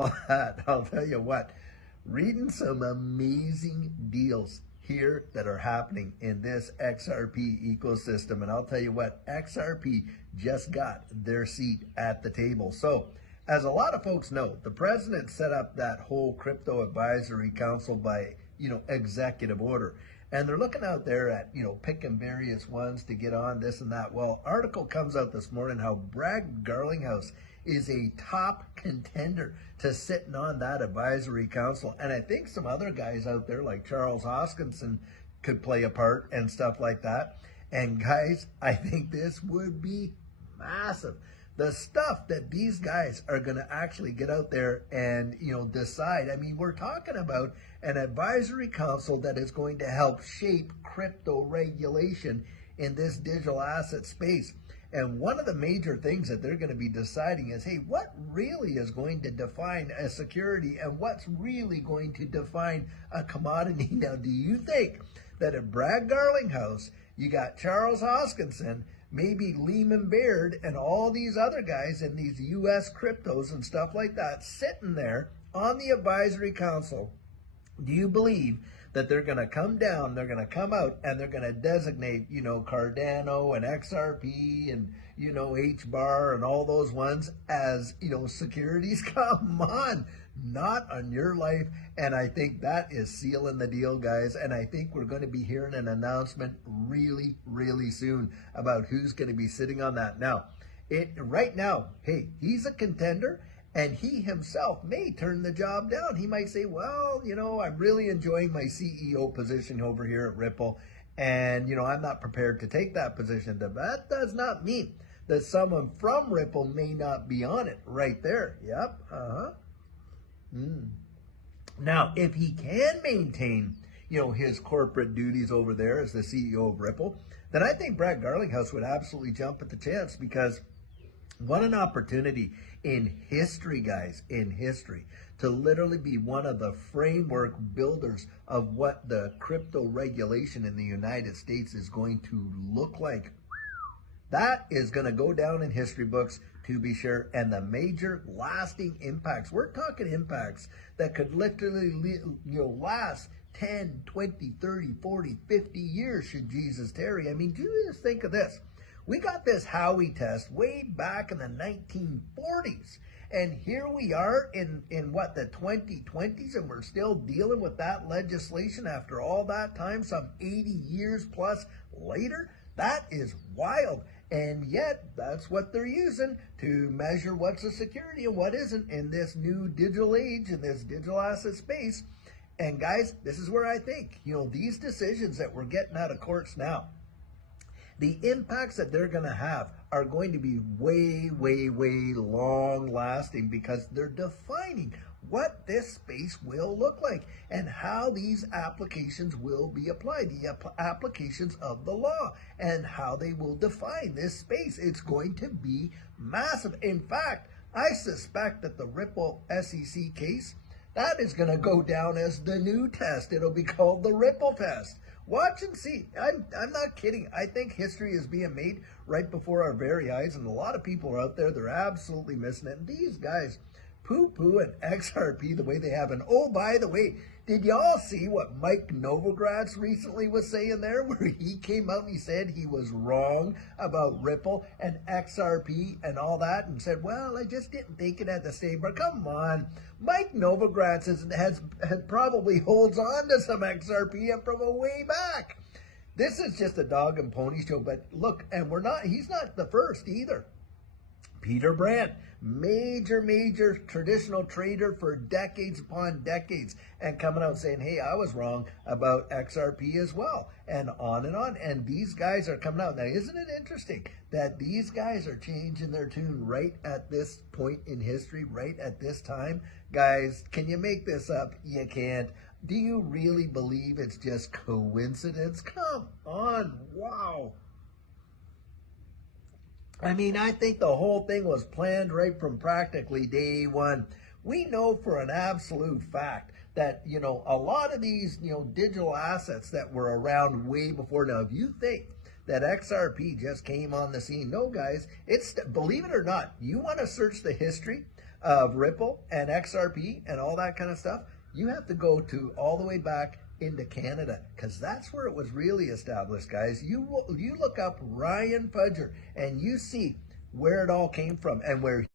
all that, I'll tell you what, reading some amazing deals here that are happening in this XRP ecosystem. And I'll tell you what, XRP just got their seat at the table. So as a lot of folks know, the president set up that whole crypto advisory council by, executive order. And they're looking out there at, picking various ones to get on this and that. Well, article comes out this morning how Brad Garlinghouse is a top contender to sitting on that advisory council. And I think some other guys out there like Charles Hoskinson could play a part and stuff like that. And guys, I think this would be massive. The stuff that these guys are going to actually get out there and, decide. I mean, we're talking about an advisory council that is going to help shape crypto regulation in this digital asset space. And one of the major things that they're going to be deciding is, hey, what really is going to define a security and what's really going to define a commodity? Now, do you think that at Brad Garlinghouse, you got Charles Hoskinson, maybe Lehman Baird, and all these other guys in these U.S. cryptos and stuff like that sitting there on the advisory council? Do you believe that they're going to come down, they're going to come out, and they're going to designate, Cardano and XRP and, HBAR and all those ones as, securities? Come on, not on your life. And I think that is sealing the deal, guys. And I think we're going to be hearing an announcement really, really soon about who's going to be sitting on that. Now, right now, hey, he's a contender. And he himself may turn the job down. He might say, well, I'm really enjoying my CEO position over here at Ripple. And, I'm not prepared to take that position. That does not mean that someone from Ripple may not be on it right there. Yep. Now, if he can maintain, his corporate duties over there as the CEO of Ripple, then I think Brad Garlinghouse would absolutely jump at the chance, because what an opportunity in history, guys, in history, to literally be one of the framework builders of what the crypto regulation in the United States is going to look like. That is going to go down in history books, to be sure. And the major lasting impacts, we're talking impacts that could literally, last 10, 20, 30, 40, 50 years should Jesus tarry. I mean, do you just think of this? We got this Howey test way back in the 1940s. And here we are in what, the 2020s, and we're still dealing with that legislation after all that time, some 80 years plus later. That is wild. And yet, that's what they're using to measure what's a security and what isn't in this new digital age, in this digital asset space. And guys, this is where I think, these decisions that we're getting out of courts now, the impacts that they're going to have are going to be way, way, way long lasting, because they're defining what this space will look like and how these applications will be applied, the applications of the law, and how they will define this space. It's going to be massive. In fact, I suspect that the Ripple SEC case, that is going to go down as the new test. It'll be called the Ripple test. Watch and see. I'm not kidding. I think history is being made right before our very eyes, and a lot of people are out there, they're absolutely missing it. And these guys poo-poo and XRP the way they have. And oh, by the way, did y'all see what Mike Novogratz recently was saying there, where he came out and he said he was wrong about Ripple and XRP and all that, and said, well, I just didn't think it had the same. But come on, Mike Novogratz has probably holds on to some XRP and from a way back. This is just a dog and pony show. But look, and he's not the first either. Peter Brandt, major traditional trader for decades upon decades, and coming out saying, hey, I was wrong about XRP as well, and on and on. And these guys are coming out. Now, isn't it interesting that these guys are changing their tune right at this point in history, right at this time? Guys, can you make this up? You can't. Do you really believe it's just coincidence? Come on. Wow. I mean, I think the whole thing was planned right from practically day one. We know for an absolute fact that, a lot of these, digital assets that were around way before now, if you think that XRP just came on the scene, no, guys, believe it or not, you want to search the history of Ripple and XRP and all that kind of stuff, you have to go to all the way back into Canada, because that's where it was really established, guys. You look up Ryan Fudger and you see where it all came from and where